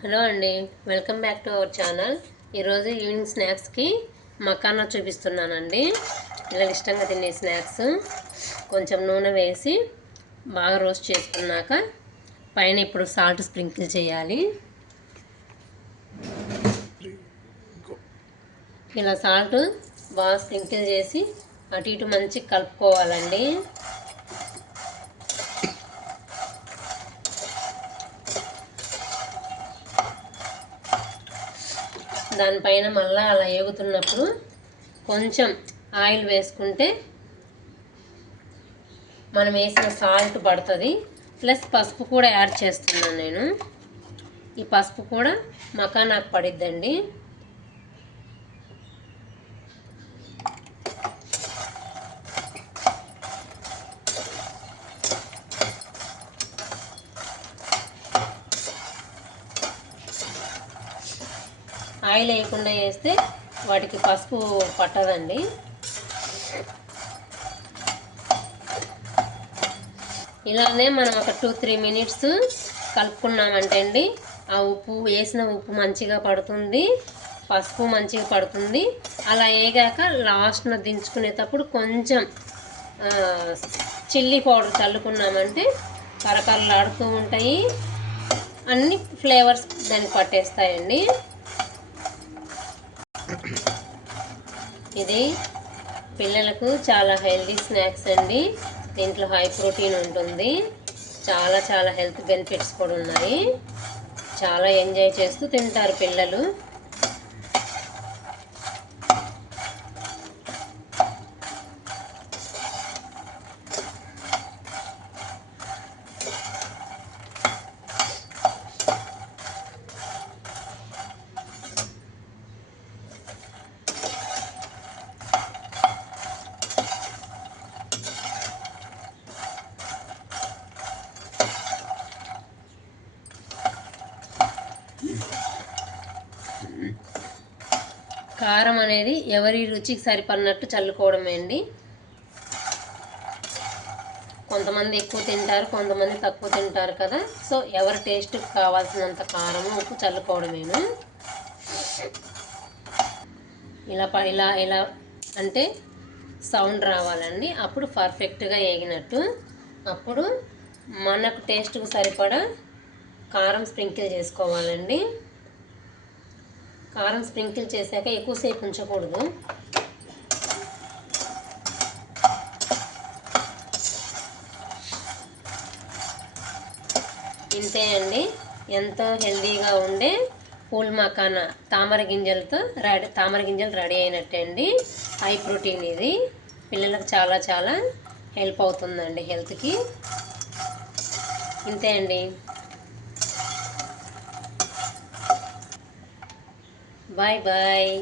Hello అండి, welcome back to our channel. ఈరోజు evening స్నాక్స్కి makhana చూపిస్తున్నానండి. పిల్లలు ఇష్టంగా తినే స్నాక్స్. కొంచెం నూనె వేసి బాగా రోస్ట్ చేసుకున్నాక పైన ఇప్పుడు సాల్ట్ స్ప్రింకిల్ చేయాలి. ఇలా సాల్ట్ బాగా స్ప్రింకిల్ చేసి అటు ఇటు మంచిగా కలుపుకోవాలండి. దానిపైన మళ్ళీ అలా ఏగుతున్నప్పుడు కొంచెం ఆయిల్ వేసుకుంటే మనం వేసిన సాల్ట్ పడుతుంది. ప్లస్ పసుపు కూడా యాడ్ చేస్తున్నాను నేను. ఈ పసుపు కూడా మకానాకు పడిద్దండి. ఆయిల్ వేయకుండా వేస్తే వాటికి పసుపు పట్టదండి. ఇలానే మనం ఒక 2-3 మినిట్స్ కలుపుకున్నామంటే అండి ఆ ఉప్పు వేసిన ఉప్పు మంచిగా పడుతుంది, పసుపు మంచిగా పడుతుంది. అలా వేగాక లాస్ట్న దించుకునేటప్పుడు కొంచెం చిల్లీ పౌడర్ చల్లుకున్నామంటే కరకరలాడుతూ ఉంటాయి. అన్ని ఫ్లేవర్స్ దానికి పట్టేస్తాయండి. ఇది పిల్లలకు చాలా హెల్దీ స్నాక్స్ అండి. దీంట్లో హై ప్రోటీన్ ఉంటుంది. చాలా హెల్త్ బెనిఫిట్స్ కూడా ఉన్నాయి. చాలా ఎంజాయ్ చేస్తూ తింటారు పిల్లలు. కారం అనేది ఎవరి రుచికి సరిపడినట్టు చల్లుకోవడమే అండి. కొంతమంది ఎక్కువ తింటారు, కొంతమంది తక్కువ తింటారు కదా. సో ఎవరి టేస్ట్కి కావాల్సినంత కారము ఉప్పు చల్లుకోవడమేను. ఇలా అంటే సౌండ్ రావాలండి. అప్పుడు పర్ఫెక్ట్గా వేగినట్టు. అప్పుడు మనకు టేస్ట్కు సరిపడా కారం స్ప్రింకిల్ చేసుకోవాలండి. కారం స్ప్రింకిల్ చేశాక ఎక్కువసేపు ఉంచకూడదు. ఇంతే అండి, ఎంతో హెల్దీగా ఉండే పూల్ మకానా తామర గింజలు రెడీ అయినట్టే అండి. హై ప్రోటీన్ ఇది. పిల్లలకు చాలా హెల్ప్ అవుతుందండి హెల్త్కి. ఇంతే అండి. Bye bye.